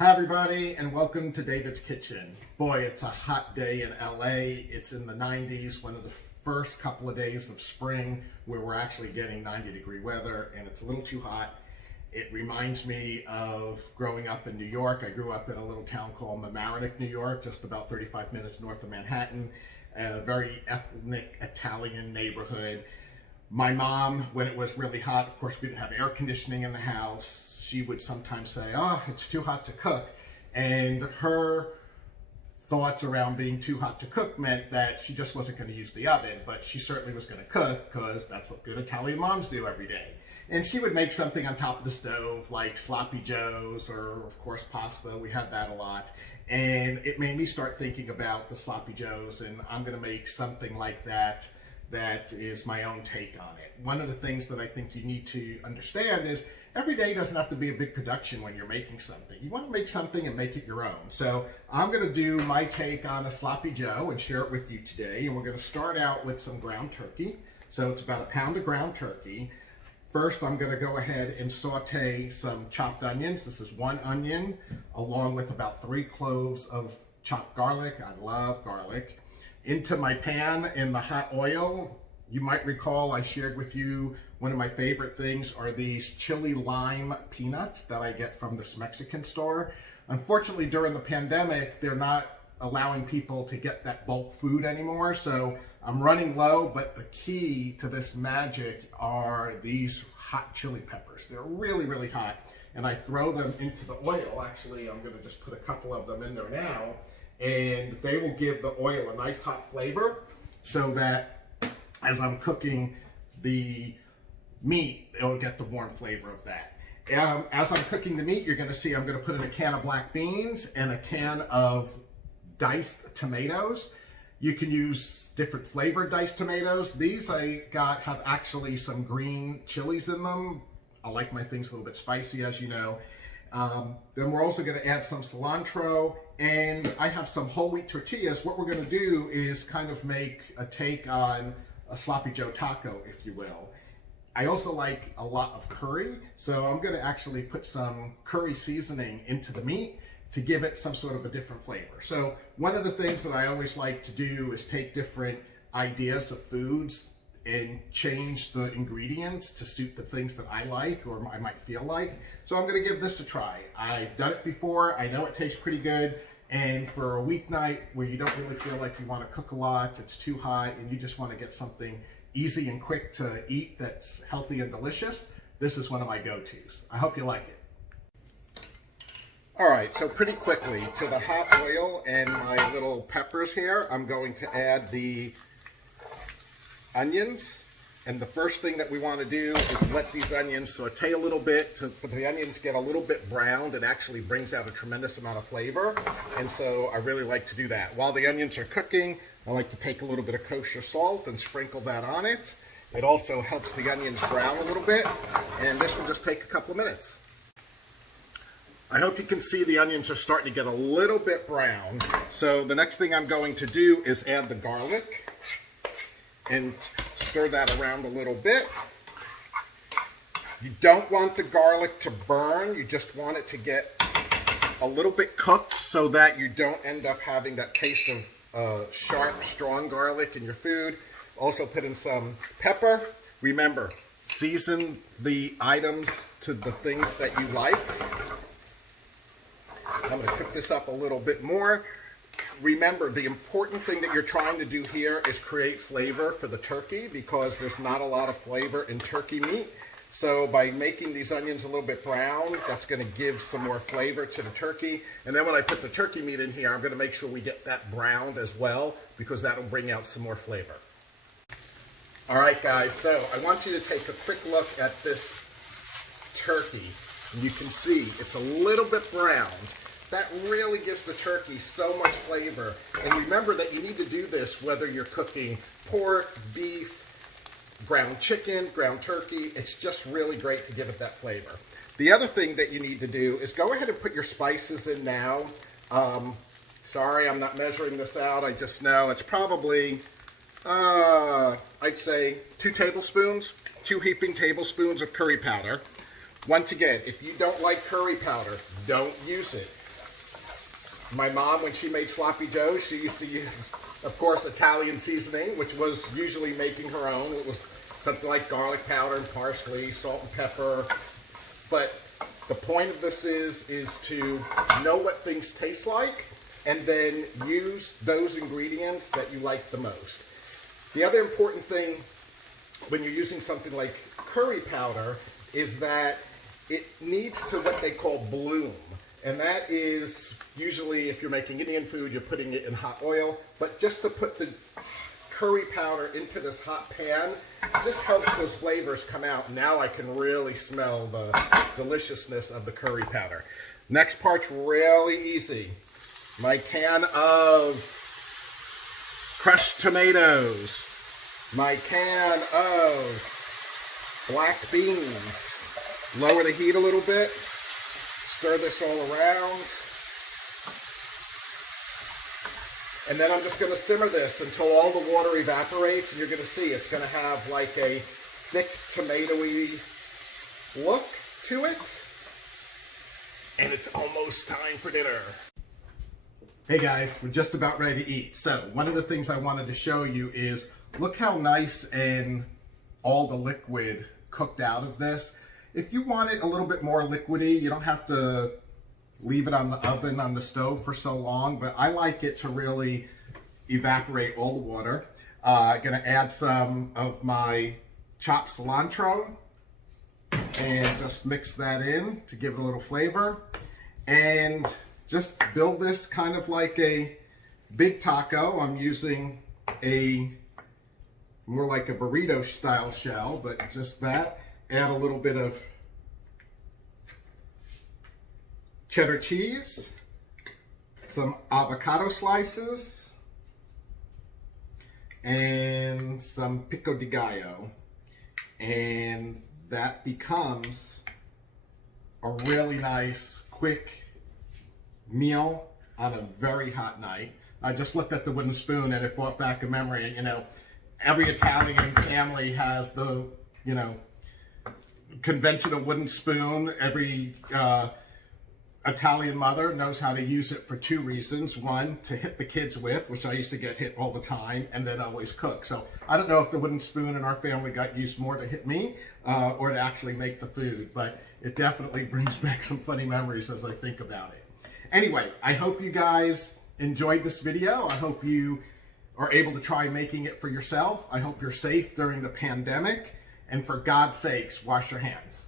Hi everybody, and welcome to David's Kitchen. Boy, it's a hot day in LA. It's in the 90s, one of the first couple of days of spring where we're actually getting 90-degree weather, and it's a little too hot. It reminds me of growing up in New York. I grew up in a little town called Mamaroneck, New York, just about 35 minutes north of Manhattan, a very ethnic Italian neighborhood. My mom, when it was really hot, of course we didn't have air conditioning in the house, she would sometimes say, oh, it's too hot to cook. And her thoughts around being too hot to cook meant that she just wasn't going to use the oven, but she certainly was going to cook because that's what good Italian moms do every day. And she would make something on top of the stove like sloppy joes or, of course, pasta. We had that a lot. And it made me start thinking about the sloppy joes, and I'm going to make something like that is my own take on it. One of the things that I think you need to understand is every day doesn't have to be a big production when you're making something. You want to make something and make it your own. So I'm going to do my take on a sloppy joe and share it with you today. And we're going to start out with some ground turkey. So it's about a pound of ground turkey. First, I'm going to go ahead and saute some chopped onions. This is one onion, along with about 3 cloves of chopped garlic. I love garlic. Into my pan in the hot oil. You might recall I shared with you one of my favorite things are these chili lime peanuts that I get from this Mexican store. Unfortunately, during the pandemic, they're not allowing people to get that bulk food anymore, so I'm running low, but the key to this magic are these hot chili peppers. They're really, really hot, and I throw them into the oil. Actually, I'm gonna just put a couple of them in there now, and they will give the oil a nice hot flavor so that as I'm cooking the meat, it'll get the warm flavor of that. As I'm cooking the meat, you're gonna see I'm gonna put in a can of black beans and a can of diced tomatoes. You can use different flavored diced tomatoes. These I got have actually some green chilies in them. I like my things a little bit spicy, as you know. Then we're also gonna add some cilantro, and I have some whole wheat tortillas. What we're gonna do is kind of make a take on a sloppy joe taco, if you will. I also like a lot of curry, so I'm gonna actually put some curry seasoning into the meat to give it some sort of a different flavor. So one of the things that I always like to do is take different ideas of foods and change the ingredients to suit the things that I like or I might feel like. So I'm gonna give this a try. I've done it before, I know it tastes pretty good, and for a weeknight where you don't really feel like you wanna cook a lot, it's too hot, and you just wanna get something easy and quick to eat that's healthy and delicious, this is one of my go-tos. I hope you like it. All right, so pretty quickly, to the hot oil and my little peppers here, I'm going to add the onions. And the first thing that we want to do is let these onions saute a little bit so the onions get a little bit browned. It actually brings out a tremendous amount of flavor. And so I really like to do that. While the onions are cooking, I like to take a little bit of kosher salt and sprinkle that on it. It also helps the onions brown a little bit. And this will just take a couple of minutes. I hope you can see the onions are starting to get a little bit brown. So the next thing I'm going to do is add the garlic and stir that around a little bit. You don't want the garlic to burn. You just want it to get a little bit cooked so that you don't end up having that taste of sharp, strong garlic in your food. Also put in some pepper. Remember, season the items to the things that you like. I'm going to cook this up a little bit more. Remember, the important thing that you're trying to do here is create flavor for the turkey because there's not a lot of flavor in turkey meat. So by making these onions a little bit brown, that's going to give some more flavor to the turkey. And then when I put the turkey meat in here, I'm going to make sure we get that browned as well because that'll bring out some more flavor. All right, guys, so I want you to take a quick look at this turkey. You can see it's a little bit browned. That really gives the turkey so much flavor. And remember that you need to do this whether you're cooking pork, beef, ground chicken, ground turkey. It's just really great to give it that flavor. The other thing that you need to do is go ahead and put your spices in now. Sorry, I'm not measuring this out. I just know it's probably, I'd say 2 heaping tablespoons of curry powder. Once again, if you don't like curry powder, don't use it. My mom, when she made sloppy joes, she used to use, of course, Italian seasoning, which was usually making her own. It was something like garlic powder and parsley, salt and pepper. But the point of this is to know what things taste like and then use those ingredients that you like the most. The other important thing when you're using something like curry powder is that it needs to what they call bloom. And that is usually, if you're making Indian food, you're putting it in hot oil. But just to put the curry powder into this hot pan just helps those flavors come out. Now I can really smell the deliciousness of the curry powder. Next part's really easy. My can of crushed tomatoes. My can of black beans. Lower the heat a little bit. Stir this all around. And then I'm just going to simmer this until all the water evaporates, and you're going to see it's going to have like a thick tomatoey look to it. And it's almost time for dinner. Hey guys, we're just about ready to eat. So one of the things I wanted to show you is, look how nice and all the liquid cooked out of this. If you want it a little bit more liquidy, you don't have to leave it on the oven, on the stove for so long, but I like it to really evaporate all the water. I'm gonna add some of my chopped cilantro and just mix that in to give it a little flavor. And just build this kind of like a big taco. I'm using a more like a burrito style shell, but just that. Add a little bit of cheddar cheese, some avocado slices, and some pico de gallo. And that becomes a really nice, quick meal on a very hot night. I just looked at the wooden spoon and it brought back a memory. You know, every Italian family has the, you know, conventional wooden spoon. Every Italian mother knows how to use it for two reasons. One, to hit the kids with, which I used to get hit all the time, and then always cook. So I don't know if the wooden spoon in our family got used more to hit me or to actually make the food, but it definitely brings back some funny memories as I think about it. Anyway, I hope you guys enjoyed this video. I hope you are able to try making it for yourself. I hope you're safe during the pandemic. And for God's sakes, wash your hands.